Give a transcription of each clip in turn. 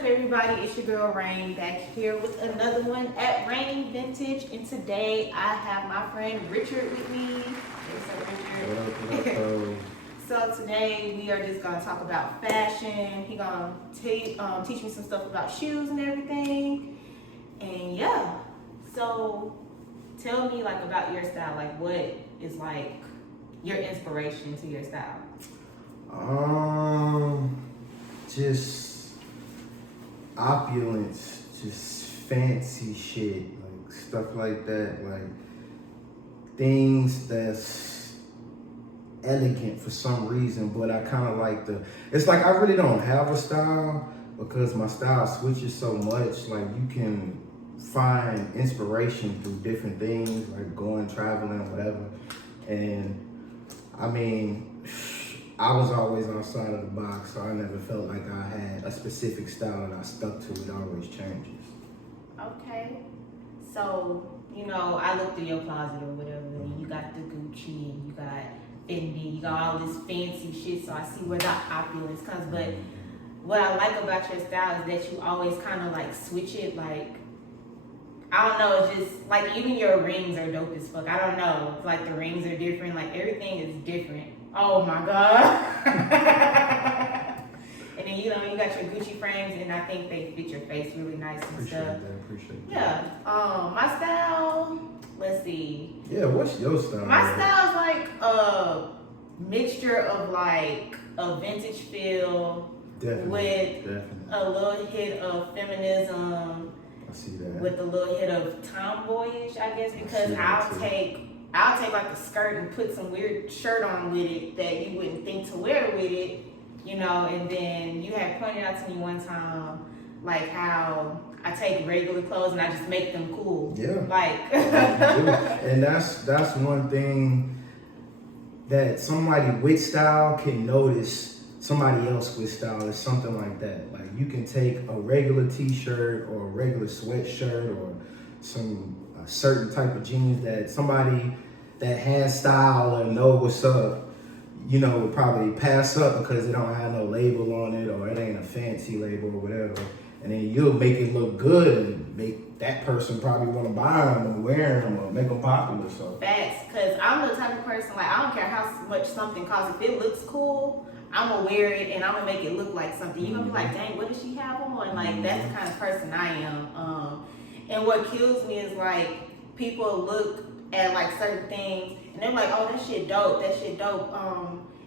up, everybody? It's your girl Rain back here with another one at Rain Vintage, and today I have my friend Richard with me. What's up, Richard? So today we are just gonna talk about fashion. He gonna teach me some stuff about shoes and everything, and yeah. So tell me about your style. What is your inspiration to your style? Just opulence, just fancy shit, stuff like that, things that's elegant for some reason, but I kind of it's I really don't have a style because my style switches so much. You can find inspiration through different things, going, traveling, whatever. And I mean, I was always outside of the box, so I never felt like I had a specific style that I stuck to. It always changes. Okay. So, I looked through your closet or whatever, and you got the Gucci, and you got Fendi, you got all this fancy shit, so I see where the opulence comes. But what I like about your style is that you always kind of switch it, I don't know, it's just, even your rings are dope as fuck. I don't know, it's the rings are different, everything is different. Oh my God. And then, you got your Gucci frames, and I think they fit your face really nice and stuff. Appreciate that. Yeah. My style, let's see. Yeah, what's your style? My style is a mixture of a vintage feel with a little hit of feminism. I see that. With a little hit of tomboyish, I guess, because I'll take a skirt and put some weird shirt on with it that you wouldn't think to wear with it, and then you had pointed out to me one time, how I take regular clothes and I just make them cool. Yeah. And that's one thing that somebody with style can notice somebody else with style is something like that. You can take a regular t-shirt or a regular sweatshirt or a certain type of jeans that somebody that has style and know what's up, would probably pass up because it don't have no label on it or it ain't a fancy label or whatever. And then you'll make it look good and make that person probably want to buy them or wear them or make them popular. So facts, because I'm the type of person, I don't care how much something costs. If it looks cool, I'm gonna wear it and I'm gonna make it look like something. You're gonna be like, dang, what does she have on? That's the kind of person I am. And what kills me is people look at certain things and they're like, oh, that shit dope.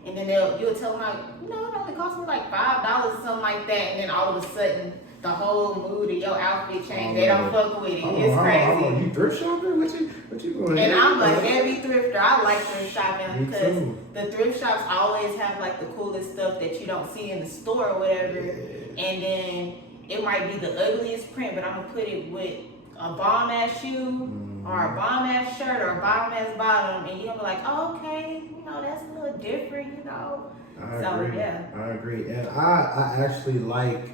And then you'll tell them it only cost me $5 or something like that. And then all of a sudden, the whole mood of your outfit changed. They don't fuck with it. It's crazy. You thrift shopping? What you going? And I'm a heavy thrifter. I like thrift shopping because too. The thrift shops always have the coolest stuff that you don't see in the store or whatever. Yeah. And then it might be the ugliest print, but I'm gonna put it with a bomb ass shoe or a bomb ass shirt or a bomb ass bottom, and you're gonna be like, oh, okay, that's a little different, I agree. And I actually like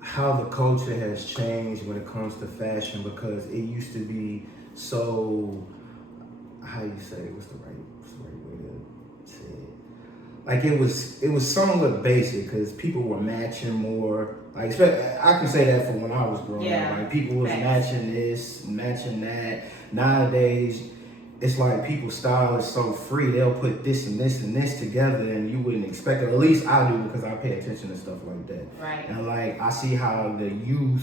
how the culture has changed when it comes to fashion, because it used to be so, how you say, what's the right way to say it? It was somewhat basic because people were matching more. I can say that from when I was growing up. People was matching this, matching that. Nowadays, it's people's style is so free. They'll put this and this and this together, and you wouldn't expect it. At least I do, because I pay attention to stuff like that. Right. And I see how the youth,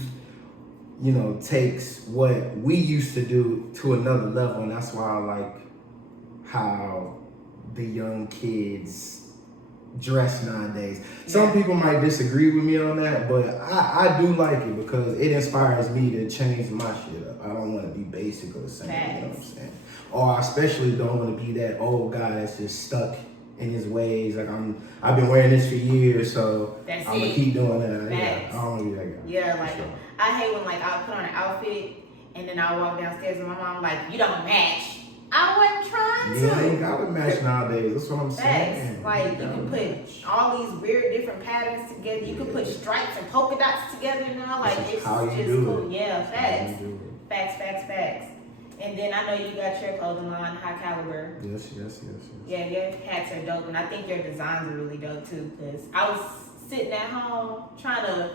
takes what we used to do to another level, and that's why I like how the young kids dress nowadays. Some people might disagree with me on that, but I do like it because it inspires me to change my shit up. I don't want to be basic or the same, you know what I'm saying? Or I especially don't want to be that old guy that's just stuck in his ways. I've been wearing this for years, so I'm gonna keep doing that. Yeah, I don't want to be that guy. Yeah, sure. I hate when I put on an outfit and then I walk downstairs and my mom you don't match. I wasn't trying to. Yeah, I ain't got to match nowadays. That's what I'm saying. You can put all these weird different patterns together. You can put stripes and polka dots together now. It's how you just do cool. it. Yeah, facts. And then I know you got your clothing line, High Caliber. Yes. Yeah, your hats are dope, and I think your designs are really dope too. Cause I was sitting at home trying to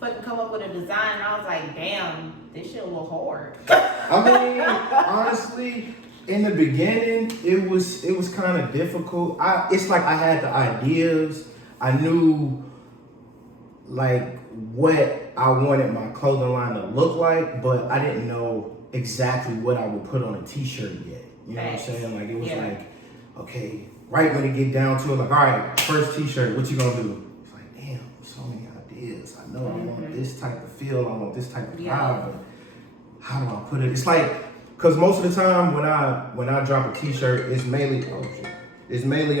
fucking come up with a design, and I was like, damn, this shit a little hard. I mean, honestly, in the beginning, it was kind of difficult. It's like I had the ideas. I knew like what I wanted my clothing line to look like, but I didn't know exactly what I would put on a t-shirt yet. You know what I'm saying? Like it was like, okay, right when it get down to it, like, all right, first t-shirt, what you gonna do? It's like, damn, so many ideas. I know I want this type of feel, I want this type of vibe, but how do I put it? It's like, cause most of the time when I drop a t-shirt, it's mainly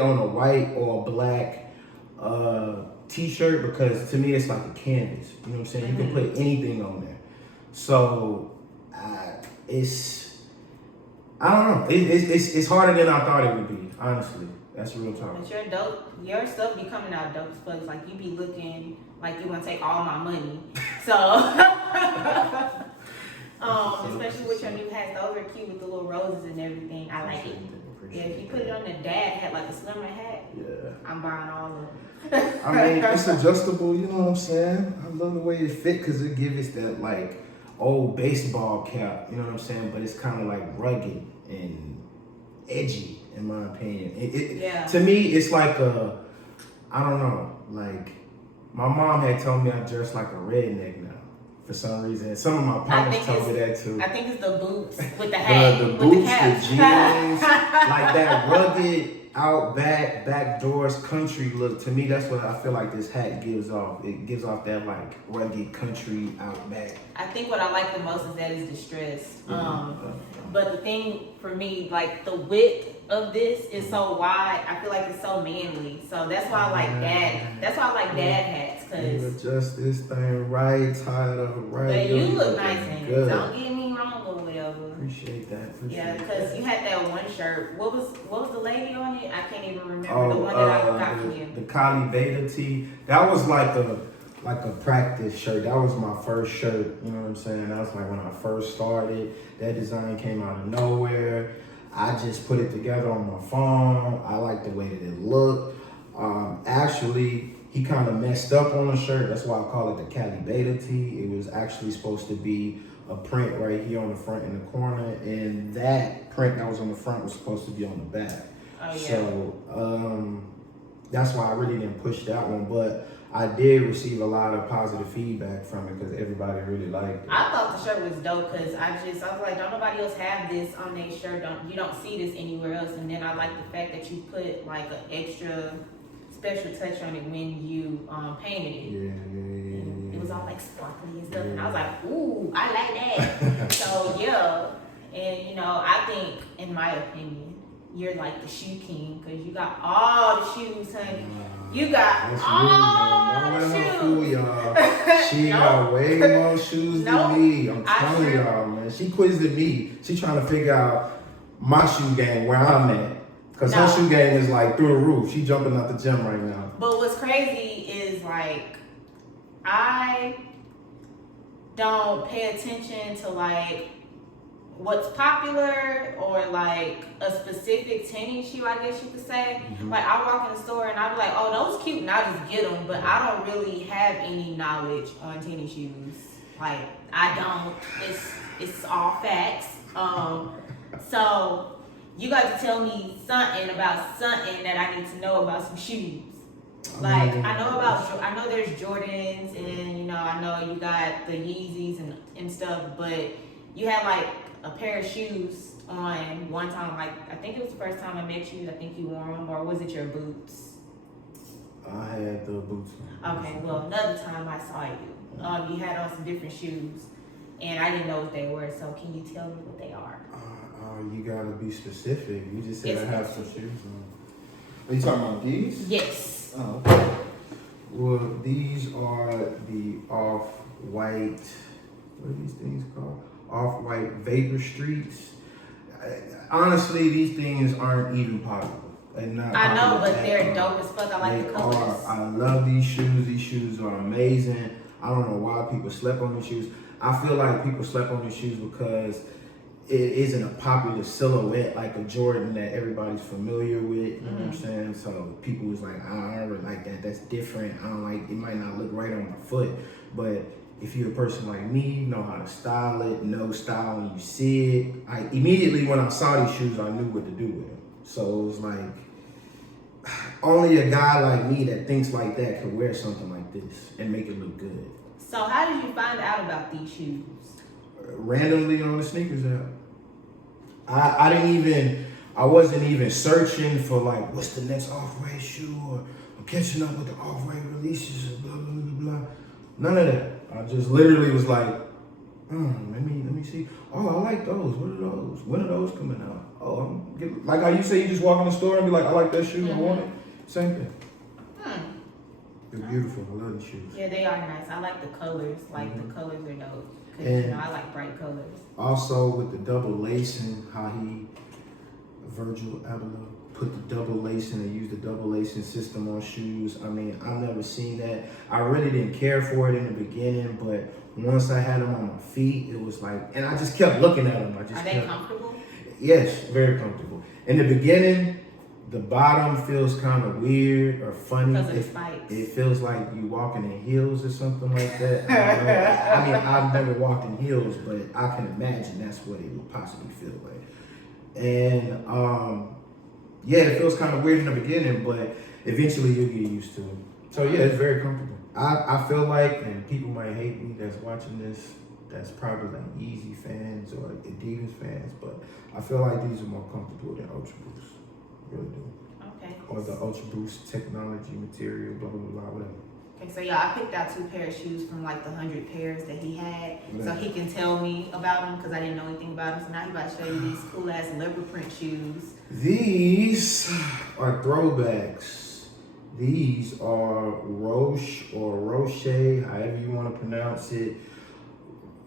on a white or a black t-shirt, because to me it's like a canvas. You know what I'm saying? You can put anything on there. So I don't know. It's harder than I thought it would be. Honestly, that's real talk. But your stuff be coming out dope as fuck. Like you be looking like you want to take all my money. So, especially with your new hats, those are cute with the little roses and everything. I like it. Yeah, if you put it on the dad hat, like a slimmer hat, I'm buying all of them. I mean, it's adjustable, you know what I'm saying? I love the way it fit because it gives it that like old baseball cap, you know what I'm saying? But it's kind of like rugged and edgy, in my opinion. To me, it's like I don't know, like my mom had told me I dress like a redneck now. For some reason, some of my partners told me that too. I think it's the boots with the hat, the boots, with the cap. the jeans, like that rugged out back doors country look. To me, that's what I feel like this hat gives off. It gives off that like rugged country out back. I think what I like the most is that it's distressed. But the thing for me, like the width of this is so wide. I feel like it's so manly. So that's why I like dad. That's why I like dad hats. Cause adjust this thing right, tie it up right. But you look nice in it. Don't get me wrong or whatever. Appreciate that. Yeah, because you had that one shirt. What was the lady on it? I can't even remember the one that I got from you. The Kali Beta tee. That was like a practice shirt. That was my first shirt. You know what I'm saying? That was like when I first started. That design came out of nowhere. I just put it together on my phone. I like the way that it looked. Actually, he kind of messed up on the shirt. That's why I call it the Cali Beta tee. It was actually supposed to be a print right here on the front in the corner, and that print that was on the front was supposed to be on the back. Oh, yeah. So that's why I really didn't push that one, but I did receive a lot of positive feedback from it because everybody really liked it. I thought the shirt was dope because I was like, don't nobody else have this on their shirt. You don't see this anywhere else. And then I like the fact that you put like an extra special touch on it when you painted it. Yeah. It was all like sparkly and stuff, and I was like, ooh, I like that. So yeah, and you know, I think, in my opinion, you're like the shoe king because you got all the shoes, honey. You got all the shoes. Fool, y'all. She got way more shoes than me. I'm telling y'all, man. She quizzed me. She trying to figure out my shoe game, where I'm at. Because her shoe game is like through the roof. She jumping out the gym right now. But what's crazy is like, I don't pay attention to like what's popular or like a specific tennis shoe, I guess you could say. Like I walk in the store and I be like, oh, those cute, and I just get them. But I don't really have any knowledge on tennis shoes. Like I don't. It's all facts. So you got to tell me something about something that I need to know about some shoes. Like I know there's Jordans, and you know I know you got the Yeezys and stuff, but you had like a pair of shoes on one time. Like I think it was the first time I met you. I think you wore them, or was it your boots? I had the boots on. Okay, well another time I saw you, you had on some different shoes, and I didn't know what they were. So can you tell me what they are? You gotta be specific. You just said I have some shoes on. Are you talking about these? Yes. Oh, okay. Well, these are the off-white, what are these things called? Off-white Vapor Streets. Honestly, these things aren't even popular. I know, but they're dope as fuck. I like the colors. I love these shoes. These shoes are amazing. I don't know why people slept on these shoes. I feel like people slept on these shoes because it isn't a popular silhouette like a Jordan that everybody's familiar with. You know what I'm saying? So people was like, I don't really like that. That's different. I don't like. It might not look right on my foot, but if you're a person like me, you know how to style it, know style when you see it. I immediately when I saw these shoes, I knew what to do with them. So it was like, only a guy like me that thinks like that could wear something like this and make it look good. So how did you find out about these shoes? Randomly on the sneakers app. I wasn't even searching for like, what's the next off-white shoe, or I'm catching up with the off-white releases, blah, blah, blah, blah. None of that. I just literally was like, let me see. Oh, I like those. What are those? When are those coming out? Oh, like how you say you just walk in the store and be like, I like that shoe, I want it. Same thing. They're beautiful. I love the shoes. Yeah, they are nice. I like the colors. Like the colors are dope. Cause I like bright colors. Also with the double lacing, how Virgil Abloh put the double lacing and used the double lacing system on shoes. I mean, I've never seen that. I really didn't care for it in the beginning, but once I had them on my feet, it was like, and I just kept looking at them. Are they comfortable? Yes, very comfortable. In the beginning, the bottom feels kind of weird or funny. Because of the spikes. It feels like you walking in heels or something like that. I mean, I've never walked in heels, but I can imagine that's what it would possibly feel like. And yeah, it feels kind of weird in the beginning, but eventually you'll get used to it. So yeah, it's very comfortable. I feel like, and people might hate me that's watching this, that's probably like Yeezy fans or Adidas fans, but I feel like these are more comfortable than Ultra Boost. Really do. Okay. Or the Ultra Boost technology material, blah, blah, blah, whatever. Okay, so yeah, I picked out 2 pair of shoes from like the 100 pairs that he had, so he can tell me about them because I didn't know anything about them. So now he's about to show you these cool ass leopard print shoes. These are throwbacks. These are Roche or Roche, however you want to pronounce it.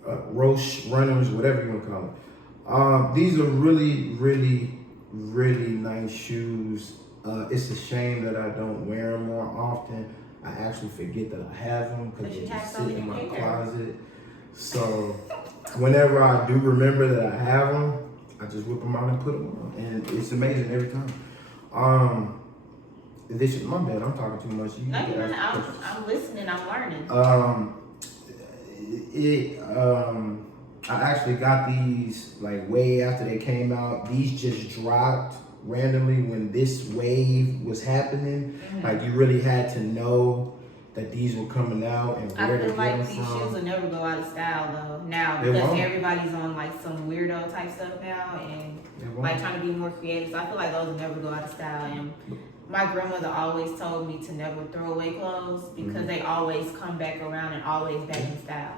Roche runners, whatever you want to call it. These are really, really, really nice shoes. It's a shame that I don't wear them more often. I actually forget that I have them because they just sit in my closet. So whenever I do remember that I have them, I just whip them out and put them on, and it's amazing every time. This is my bad. I'm talking too much. I'm listening. I'm learning. I actually got these like way after they came out. These just dropped randomly when this wave was happening. Like you really had to know that these were coming out and where to get them from. I feel like these shoes will never go out of style though now because everybody's on like some weirdo type stuff now and like trying to be more creative. So I feel like those will never go out of style. And my grandmother always told me to never throw away clothes because they always come back around and always back in style.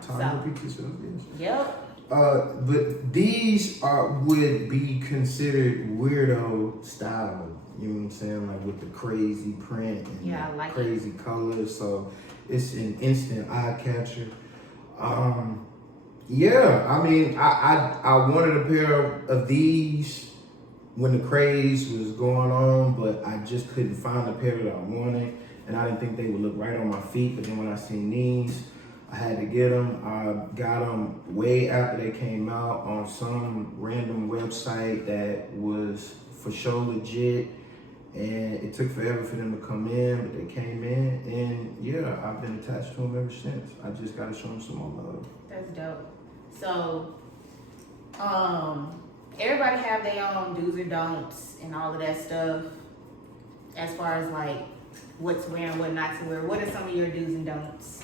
Yep. But these would be considered weirdo style. You know what I'm saying? Like with the crazy print and crazy colors. So it's an instant eye catcher. Yeah, I mean, I wanted a pair of these when the craze was going on, but I just couldn't find the pair that I wanted, and I didn't think they would look right on my feet. But then when I seen these, I had to get them. I got them way after they came out on some random website that was for sure legit, and it took forever for them to come in, but they came in, and yeah, I've been attached to them ever since. I just gotta show them some more love. That's dope. So, everybody have their own do's or don'ts and all of that stuff as far as like what to wear and what not to wear. What are some of your do's and don'ts?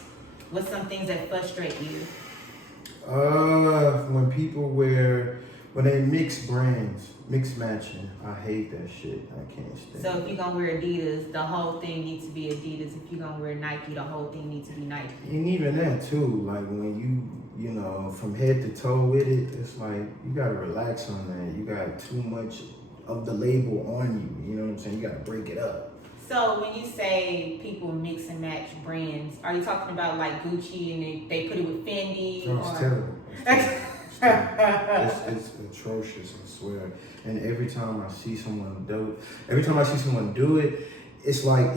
What's some things that frustrate you? When people when they mix brands, mix matching, I hate that shit. I can't stand it. So if you're gonna wear Adidas, the whole thing needs to be Adidas. If you're gonna wear Nike, the whole thing needs to be Nike. And even that too, like when you know, from head to toe with it, it's like, you gotta relax on that. You got too much of the label on you, you know what I'm saying? You gotta break it up. So when you say people mix and match brands, are you talking about like Gucci and they put it with Fendi? No, it's terrible. It's atrocious, I swear. And every time I see someone do it, it's like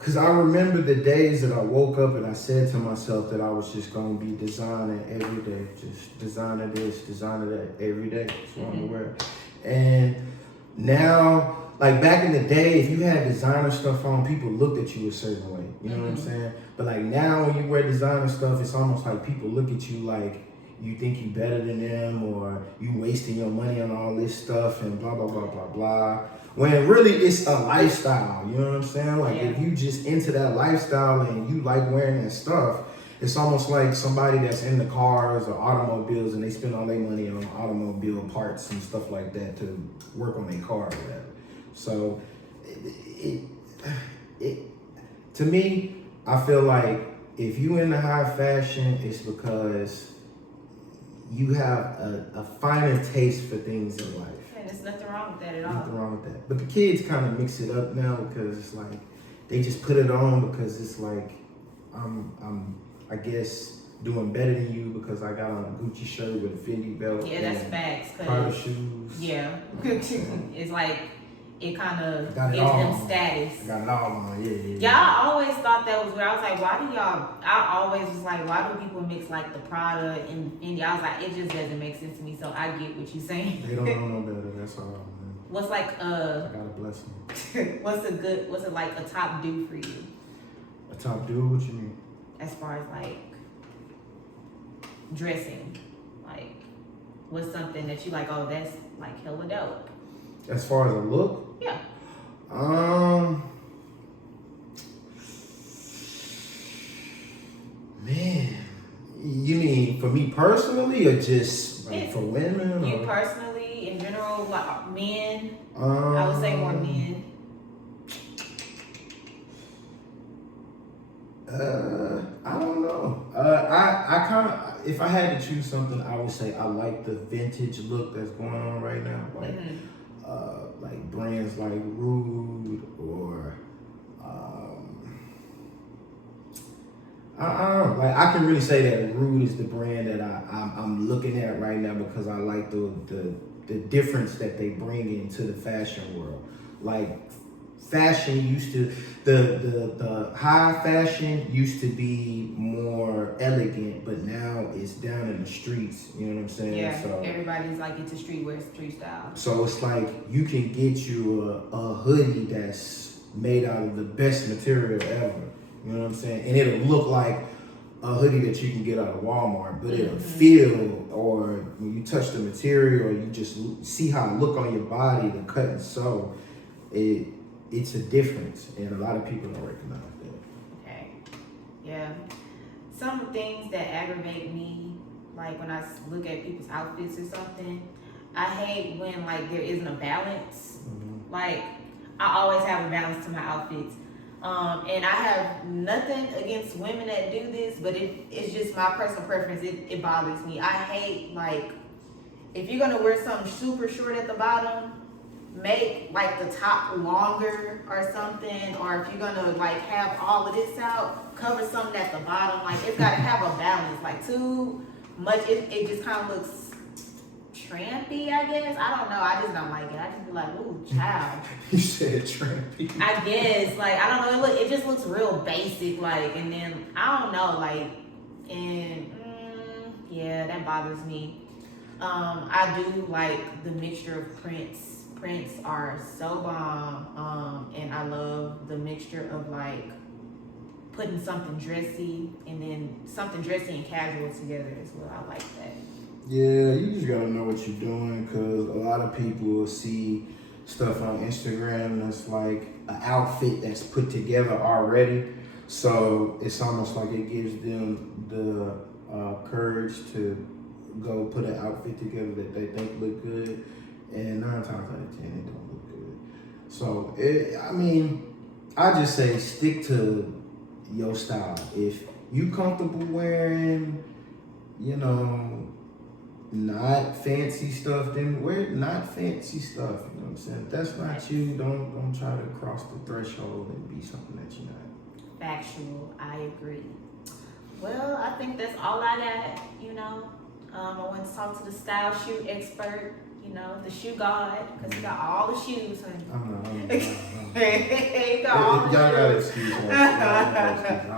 Because I remember the days that I woke up and I said to myself that I was just going to be designing every day. Just designing this, designing that every day. That's what I'm aware. And now, like back in the day, if you had designer stuff on, people looked at you a certain way. You know what I'm saying? But like now when you wear designer stuff, it's almost like people look at you like you think you better than them, or you wasting your money on all this stuff and blah, blah, blah, blah, blah. When really it's a lifestyle, you know what I'm saying? Like if you just into that lifestyle and you like wearing that stuff, it's almost like somebody that's in the cars or automobiles and they spend all their money on automobile parts and stuff like that to work on their car or whatever. So to me, I feel like if you into high fashion, it's because you have a finer taste for things in life. And there's nothing wrong with that at all. Nothing wrong with that. But the kids kind of mix it up now because it's like they just put it on because it's like I'm I guess doing better than you because I got on a Gucci shirt with a Fendi belt. Yeah, that's facts. Prada shoes. Yeah, it's like it kind of gives them status. I got it all on. Yeah. Yeah, I always thought that was weird. I was like, why do y'all? I always was like, why do people mix like the Prada and Fendi? I was like, it just doesn't make sense to me. So I get what you're saying. They don't know no better. That's all. Man. What's like I got a blessing. what's it like a top do for you? A top do? What you mean? As far as like dressing, like what's something that you like? Oh, that's like hella dope. As far as a look? Yeah. Man, you mean for me personally or just like for women? You personally, in general, like men? I would say more men. I don't know. I kind of, if I had to choose something, I would say I like the vintage look that's going on right now. Like brands like Rude or like I can really say that Rude is the brand that I'm looking at right now because I like the difference that they bring into the fashion world. Like fashion used to the high fashion used to be more elegant, but now it's down in the streets. You know what I'm saying? Yeah. So Everybody's like into streetwear, street style. So it's like you can get you a hoodie that's made out of the best material ever. You know what I'm saying? And it'll look like a hoodie that you can get out of Walmart, but it'll feel, or when you touch the material, or you just see how it look on your body, the cut and sew, it's a difference, and a lot of people don't recognize that. Okay. Yeah. Some things that aggravate me, like when I look at people's outfits or something, I hate when like there isn't a balance. Like I always have a balance to my outfits. And I have nothing against women that do this, but it's just my personal preference. It bothers me. I hate like if you're gonna wear something super short at the bottom, make like the top longer or something, or if you're gonna like have all of this out, cover something at the bottom. Like it's gotta have a balance. Like too much, it just kind of looks trampy, I guess. I don't know. I just don't like it. I just be like, ooh, child. You said trampy. I guess. Like I don't know. It just looks real basic. Like, and then I don't know. Like, and yeah, that bothers me. I do like the mixture of prints. Prints are so bomb, and I love the mixture of like putting something dressy and then something dressy and casual together as well. I like that. Yeah, you just gotta know what you're doing, because a lot of people will see stuff on Instagram that's like an outfit that's put together already. So it's almost like it gives them the courage to go put an outfit together that they think look good. And 9 times out of 10, it don't look good. So, I just say stick to your style. If you comfortable wearing, not fancy stuff, then wear not fancy stuff. You know what I'm saying? If that's not you, don't try to cross the threshold and be something that you're not. Factual. I agree. Well, I think that's all I got, I went to talk to the style shoot expert. You know, the shoe god, because he got all the shoes, honey. I'm not. He got all the Y'all got shoes. excuse. I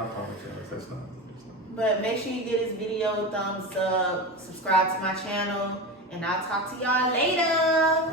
apologize. That's not. But make sure you give this video a thumbs up, subscribe to my channel, and I'll talk to y'all later.